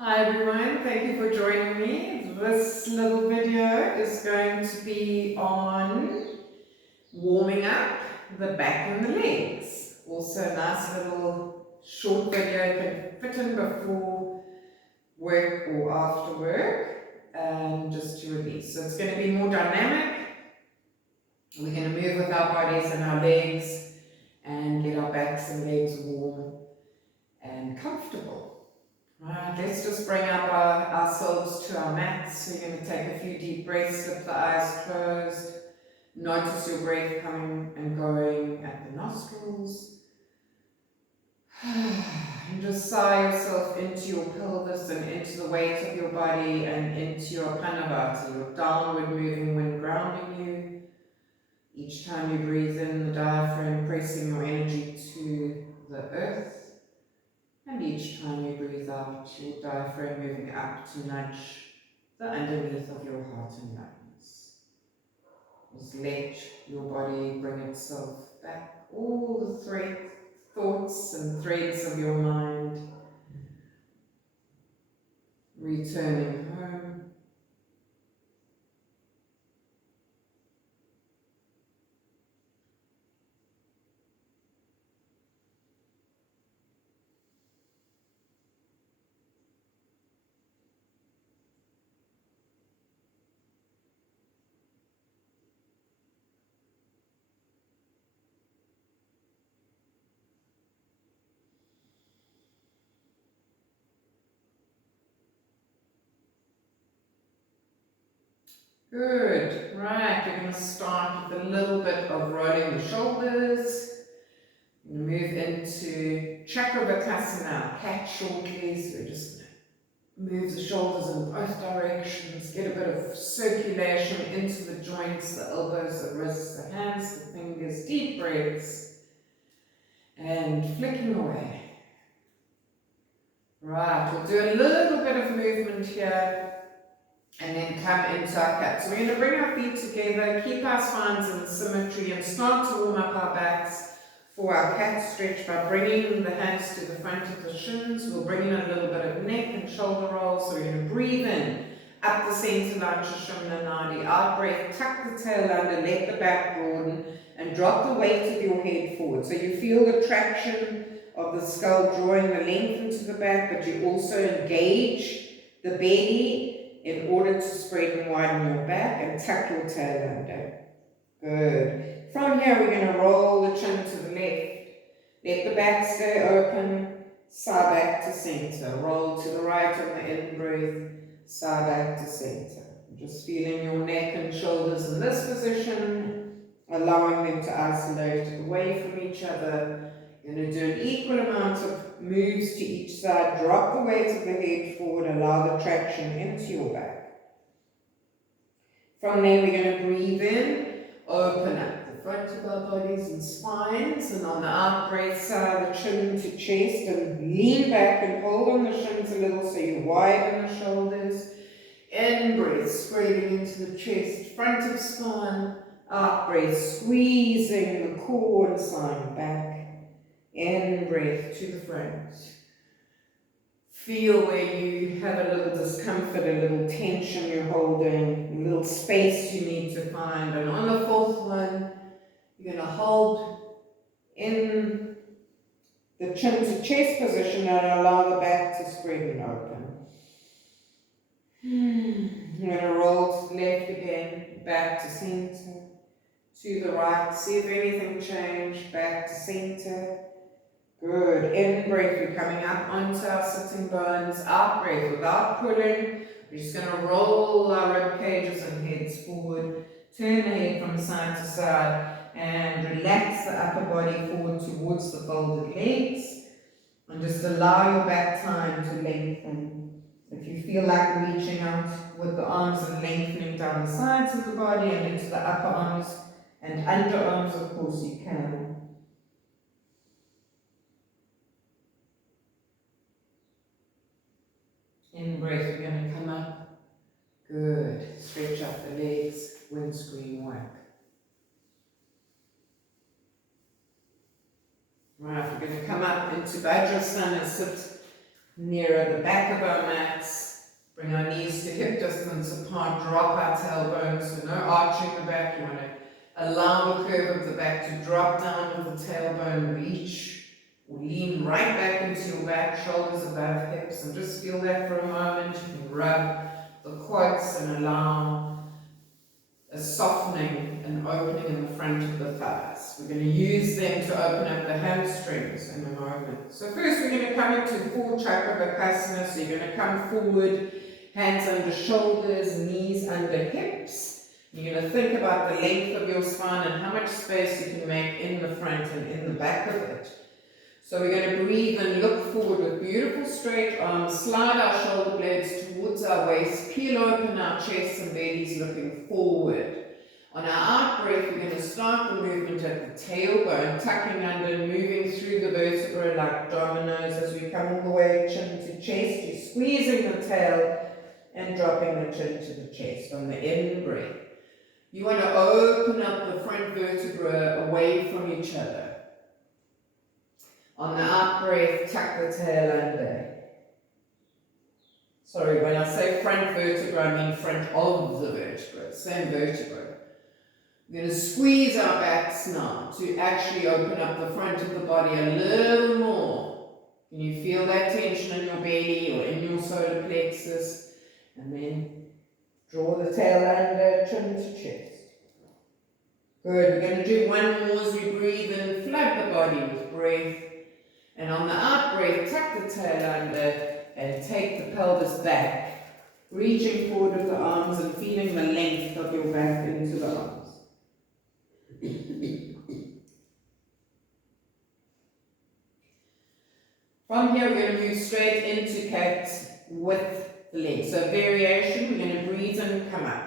Hi everyone, thank you for joining me. This little video is going to be on warming up the back and the legs. Also a nice little short video you can fit in before work or after work and just to release. So it's going to be more dynamic. We're going to move with our bodies and our legs and get our backs and legs warm and comfortable. Right, let's just bring up ourselves to our mats. So you're going to take a few deep breaths, slip the eyes closed. Notice your breath coming and going at the nostrils. And just sigh yourself into your pelvis and into the weight of your body and into your Panavata, your downward moving wind grounding you. Each time you breathe in, the diaphragm pressing your energy to the earth. And each time you breathe out, your diaphragm moving up to nudge the underneath of your heart and lungs. Just let your body bring itself back. All the thoughts and threads of your mind returning home. Good. Right, we're going to start with a little bit of rolling the shoulders. Move into Chakravartasana, cat shortly, so we just move the shoulders in both directions, get a bit of circulation into the joints, the elbows, the wrists, the hands, the fingers, deep breaths, and flicking away. Right, we'll do a little bit of movement here, and then come into our cat. So we're going to bring our feet together, keep our spines in symmetry, and start to warm up our backs for our cat stretch by bringing the hands to the front of the shins. We'll bring in a little bit of neck and shoulder roll. So we're going to breathe in, up the center line, Sushumna Nadi. Out breath, tuck the tail under, let the back broaden, and drop the weight of your head forward. So you feel the traction of the skull drawing the length into the back, but you also engage the belly in order to spread and widen your back and tuck your tail under. Good. From here, we're going to roll the chin to the left. Let the back stay open, sigh back to center. Roll to the right on the in-breath, sigh back to center. Just feeling your neck and shoulders in this position, allowing them to isolate away from each other. You're going to do an equal amount of moves to each side. Drop the weight of the head forward, allow the traction into your back. From there, we're going to breathe in, open up the front of our bodies and spines, and on the out breath, sigh the chin to chest, and lean back and hold on the shins a little so you widen the shoulders. In breath, spreading into the chest, front of spine, out breath, squeezing the core and sighing back. In breath to the front. Feel where you have a little discomfort, a little tension you're holding, a little space you need to find. And on the fourth one, you're going to hold in the chin to chest position and allow the back to spread and open. You're going to roll to the left again, back to center, to the right. See if anything changed, back to center. Good. In breath, we're coming up onto our sitting bones. Out breath, without pulling, we're just going to roll our rib cages and heads forward. Turn the head from side to side and relax the upper body forward towards the folded legs. And just allow your back time to lengthen. If you feel like reaching out with the arms and lengthening down the sides of the body and into the upper arms and underarms, of course, you can. In breath, we're going to come up. Good. Stretch up the legs, windscreen work. Right, we're going to come up into Vajrasana, sit nearer the back of our mats. Bring our knees to hip distance apart, drop our tailbones, so no arching the back. You want to allow the curve of the back to drop down with the tailbone, reach or lean right back into your back, shoulders above hips, and just feel that for a moment. You can rub the quads and allow a softening and opening in the front of the thighs. We're going to use them to open up the hamstrings in a moment. So first we're going to come into full Chakrabakasana. So you're going to come forward, hands under shoulders, knees under hips. You're going to think about the length of your spine and how much space you can make in the front and in the back of it. So we're going to breathe and look forward with beautiful straight arms, slide our shoulder blades towards our waist, peel open our chests and bellies looking forward. On our out breath, we're going to start the movement at the tailbone, tucking under, moving through the vertebrae like dominoes as we come all the way chin to chest. You're squeezing the tail and dropping the chin to the chest on the in breath. You want to open up the front vertebra away from each other. On the out breath, tuck the tail under. Sorry, when I say front vertebra, I mean front of the vertebra, same vertebra. We're going to squeeze our backs now to actually open up the front of the body a little more. Can you feel that tension in your belly or in your solar plexus? And then draw the tail under, chin to chest. Good, we're going to do one more as we breathe in, flood the body with breath. And on the out breath, tuck the tail under and take the pelvis back, reaching forward with the arms and feeling the length of your back into the arms. From here, we're going to move straight into cat with the legs. So variation, we're going to breathe in, come up.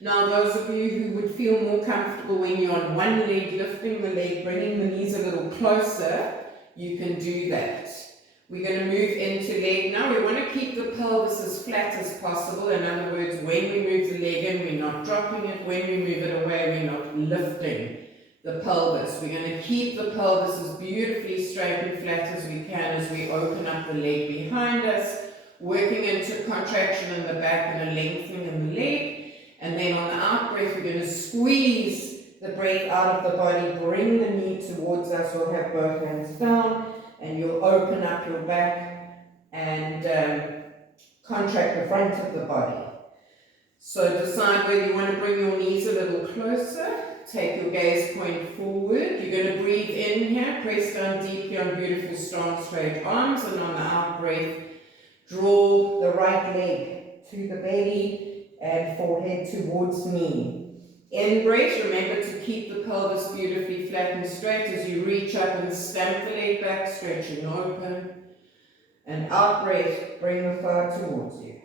Now, those of you who would feel more comfortable when you're on one leg, lifting the leg, bringing the knees a little closer, you can do that. We're going to move into leg now. We want to keep the pelvis as flat as possible. In other words, when we move the leg in, we're not dropping it. When we move it away, we're not lifting the pelvis. We're going to keep the pelvis as beautifully straight and flat as we can as we open up the leg behind us, working into contraction in the back and a lengthening in the leg. And then on the out breath, we're going to squeeze the breath out of the body, bring the knee towards us. We'll have both hands down, and you'll open up your back and contract the front of the body. So decide whether you want to bring your knees a little closer. Take your gaze point forward. You're going to breathe in here, press down deeply on beautiful, strong, straight arms, and on the out breath, draw the right leg to the belly and forehead towards knee. In breath, remember to keep the pelvis beautifully flat and straight as you reach up and stamp the leg back, stretching open. And out breath, bring the thigh towards you.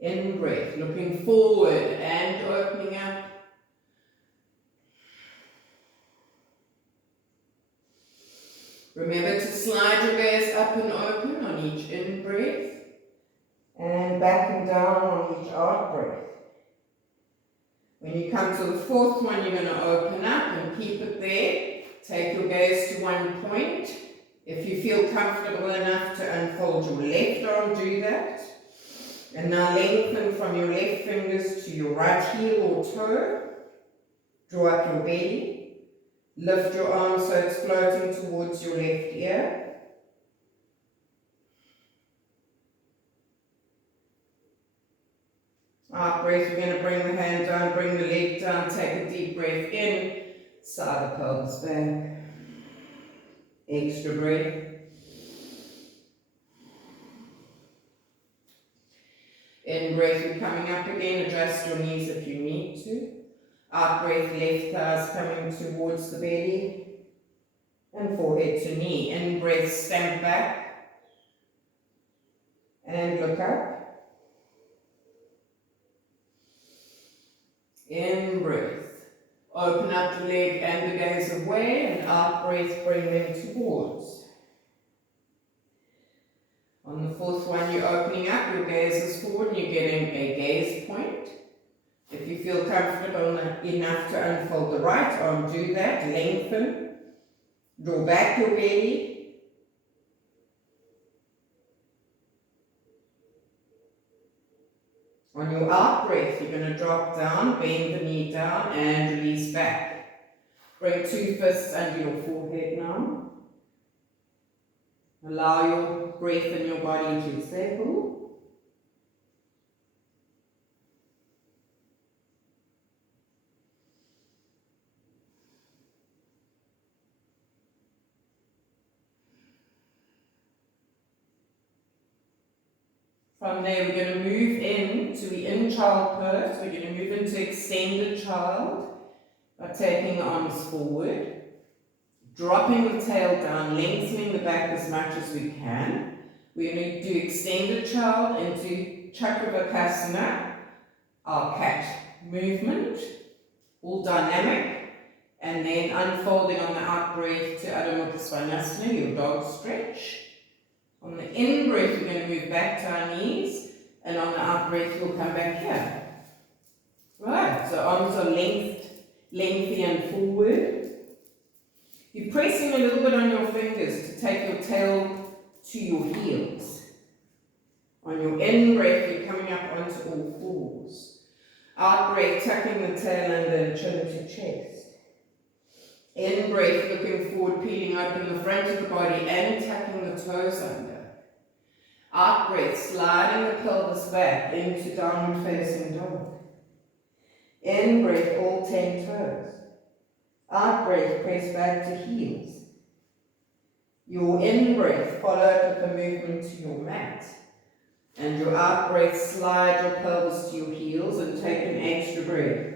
In breath, looking forward and opening up. Remember to slide your gaze up and open on each in breath. And back and down on each out breath. When you come to the fourth one, you're going to open up and keep it there. Take your gaze to one point. If you feel comfortable enough to unfold your left arm, do that. And now lengthen from your left fingers to your right heel or toe. Draw up your belly. Lift your arm so it's floating towards your left ear. Out breath, we're going to bring the hand down, bring the leg down, take a deep breath in, side the pelvis back. Extra breath. In breath, you're coming up again, adjust your knees if you need to. Out breath, left thighs coming towards the belly and forehead to knee. In breath, stamp back and look up. In breath, open up the leg and the gaze away, and out breath, bring them towards. On the fourth one, you're opening up, your gaze is forward, and you're getting a gaze point. If you feel comfortable enough to unfold the right arm, do that, lengthen, draw back your belly, On your out breath, you're going to drop down, bend the knee down, and release back. Bring 2 fists under your forehead now. Allow your breath in your body to settle. From there, we're going to move in child pose. We're going to move into extended child by taking the arms forward, dropping the tail down, lengthening the back as much as we can. We're going to do extended child into Chakravarkasana, our cat movement, all dynamic, and then unfolding on the out breath to Adho Mukha Svanasana, your dog stretch. On the in breath, we're going to move back to our knees, and on the out breath, we'll come back here. Right, so arms are lengthy and forward. You're pressing a little bit on your fingers to take your tail to your heels. On your in breath, you're coming up onto all fours. Out breath, tucking the tail under and chin to chest. In breath, looking forward, peeling open the front of the body and tucking the toes under. Out breath, sliding the pelvis back into downward facing dog. In breath, all 10 toes. Out breath, press back to heels. Your in breath, follow it with a movement to your mat. And your out breath, slide your pelvis to your heels and take an extra breath.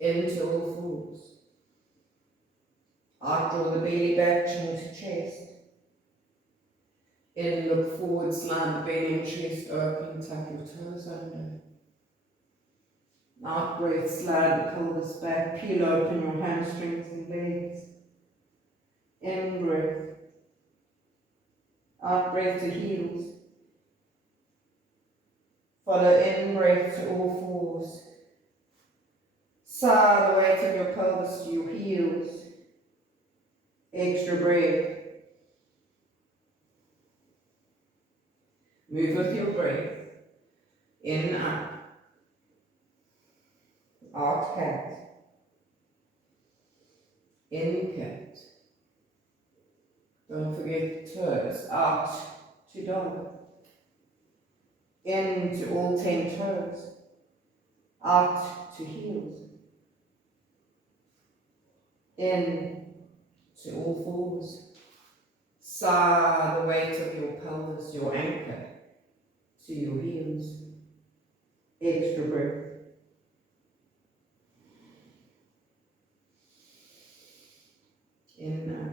Into all fours. Out, draw the belly back, chin to chest. In, look forward, slide the belly and chest open, tuck your toes under. Out breath, slide the pelvis back, peel open your hamstrings and legs. In breath. Out breath to heels. Follow in breath to all fours. Sigh the weight of your pelvis to your heels. Extra breath. Move with your breath. In, up. Out, cat. In, cat. Don't forget the toes. Out to dog. In to all 10 toes. Out to heels. In to all fours. Sigh the weight of your pelvis, your anchor, to your heels. Extra breath. In, up.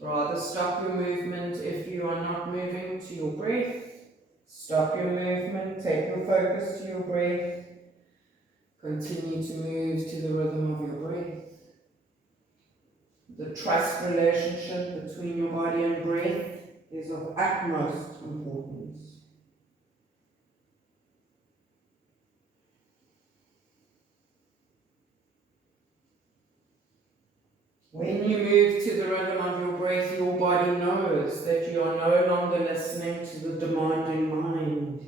Rather stop your movement if you are not moving to your breath. Stop your movement, take your focus to your breath. Continue to move to the rhythm of your breath. The trust relationship between your body and breath is of utmost importance. When you move to the rhythm of your breath, your body knows that you are no longer listening to the demanding mind.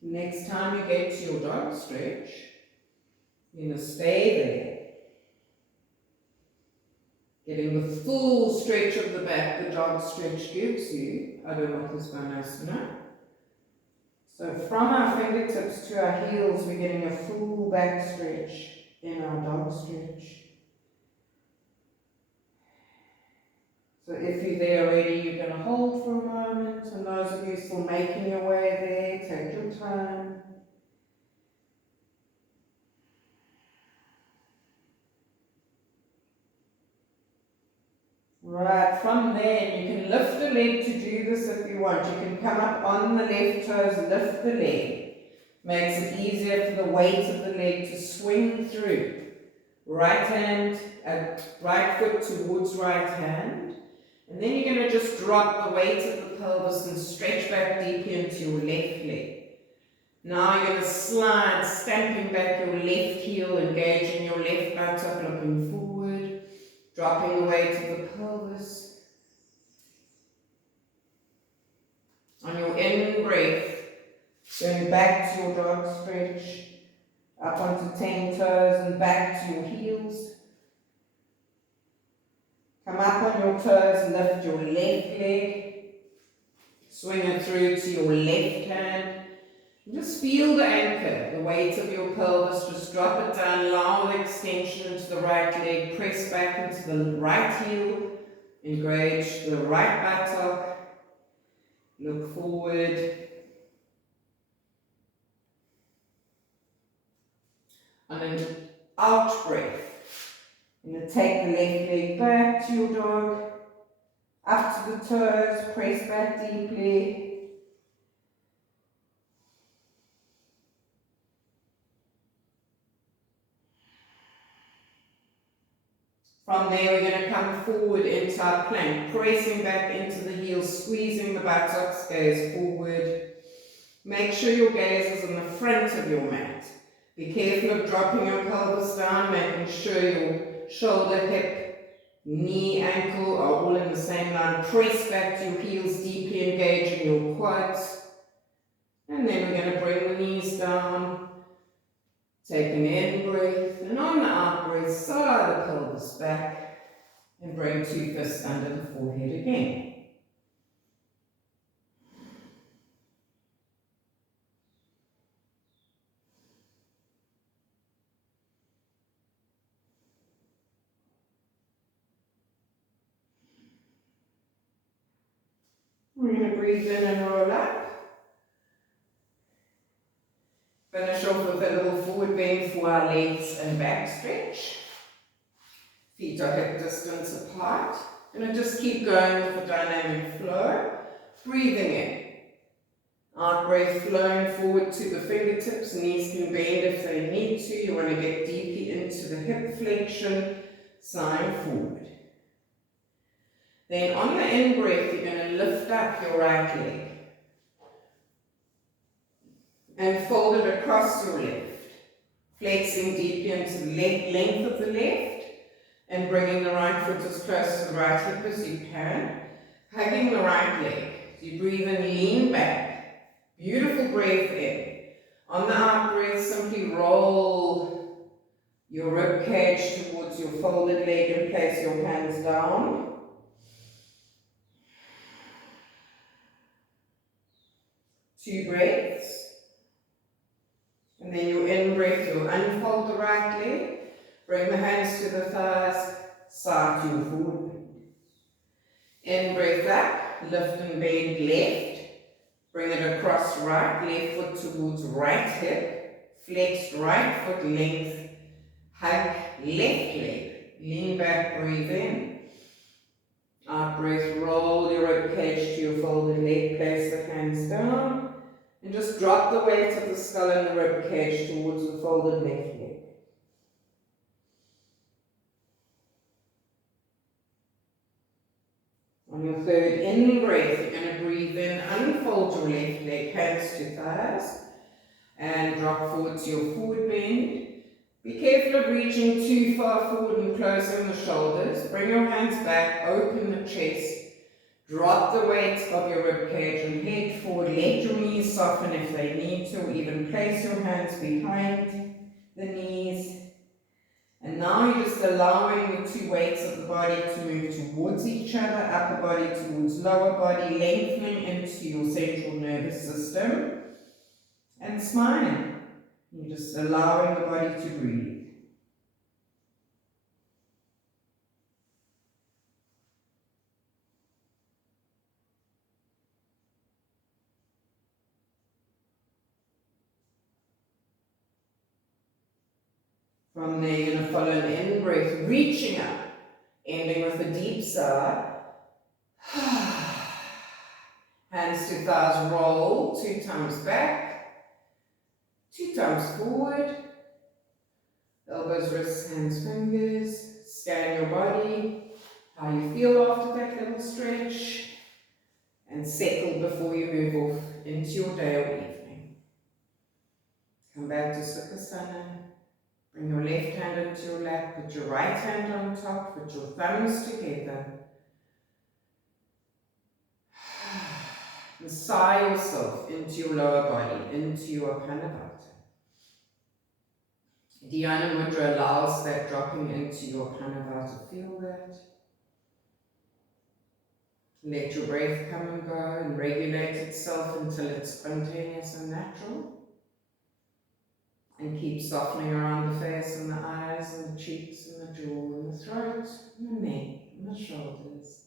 Next time you get to your dog stretch, You're going to stay there. Getting the full stretch of the back the dog stretch gives you. Adho Uttanasana. So from our fingertips to our heels, we're getting a full back stretch in our dog stretch. So if you're there already, you're going to hold for a moment. And those of you still making your way there, take your time. Right, from there, you can lift the leg to do this if you want. You can come up on the left toes, lift the leg. Makes it easier for the weight of the leg to swing through. Right hand, right foot towards right hand. And then you're going to just drop the weight of the pelvis and stretch back deeply into your left leg. Now you're going to slide, stamping back your left heel, engaging your left buttock, looking forward, dropping the weight of the pelvis. On your in-breath, going back to your dog stretch, up onto 10 toes and back to your heels. Come up on your toes, lift your left leg, swing it through to your left hand. Just feel the anchor, the weight of your pelvis, just drop it down, allow the extension into the right leg, press back into the right heel, engage the right buttock, look forward. On an out breath, you're going to take the left leg back to your dog, up to the toes, press back deeply. From there, we're going to come forward into our plank, pressing back into the heels, squeezing the buttocks, gaze forward. Make sure your gaze is on the front of your mat. Be careful of dropping your pelvis down, making sure your shoulder, hip, knee, ankle are all in the same line. Press back to your heels, deeply engaging your quads. And then we're going to bring the knees down. Take an in-breath, and on the out-breath, sigh the pelvis back, and bring 2 fists under the forehead again. We're going to breathe in and roll up. Finish off with a little forward bend for our legs and back stretch. Feet are hip distance apart. Going to just keep going with the dynamic flow. Breathing in. Out breath flowing forward to the fingertips. Knees can bend if they need to. You want to get deeply into the hip flexion. Sign forward. Then on the in-breath, you're going to lift up your right leg and fold it across your left, flexing deeply into the length of the left and bringing the right foot as close to the right hip as you can, hugging the right leg. You breathe in, lean back, beautiful breath in. On the out breath, simply roll your rib cage towards your folded leg and place your hands down. Two breaths. And then your in-breath, you'll unfold the right leg, bring the hands to the thighs, side to your forward bend. In-breath up, lift and bend left, bring it across right, left foot towards right hip, flex right foot length, hug left leg, lean back, breathe in. Out breath, roll your rib cage to your folded leg, place the hands down. And just drop the weight of the skull and the rib cage towards the folded left leg. On your third in-breath, you're going to breathe in, unfold your left leg, hands to thighs, and drop forward to your forward bend. Be careful of reaching too far forward and closing the shoulders. Bring your hands back, open the chest. Drop the weight of your rib cage and head forward. Let your knees soften if they need to. Even place your hands behind the knees. And now you're just allowing the two weights of the body to move towards each other, upper body towards lower body, lengthening into your central nervous system, and smiling. You're just allowing the body to breathe. From there, you're going to follow an in-breath, reaching up, ending with a deep sigh. Hands to thighs roll, 2 times back, 2 times forward. Elbows, wrists, hands, fingers. Scan your body, how you feel after that little stretch. And settle before you move off into your day or evening. Come back to Sukhasana. Bring your left hand into your lap, put your right hand on top, put your thumbs together. And sigh yourself into your lower body, into your Panavata. Dhyana Mudra allows that dropping into your Panavata. Feel that. Let your breath come and go and regulate itself until it's spontaneous and natural. And keep softening around the face and the eyes and the cheeks and the jaw and the throat and the neck and the shoulders.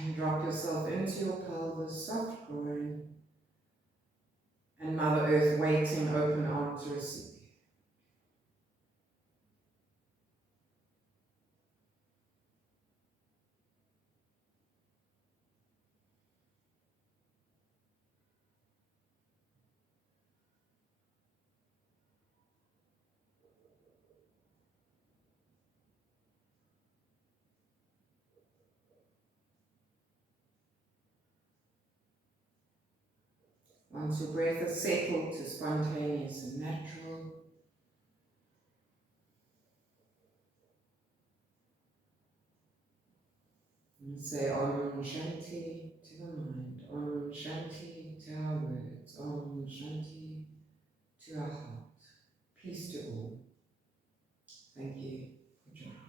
And drop yourself into your pelvis, soft groin, and Mother Earth waiting open arms to receive you. Once your breath is settled to spontaneous and natural, and say Om Shanti to the mind, Om Shanti to our words, Om Shanti to our heart. Peace to all. Thank you for joining.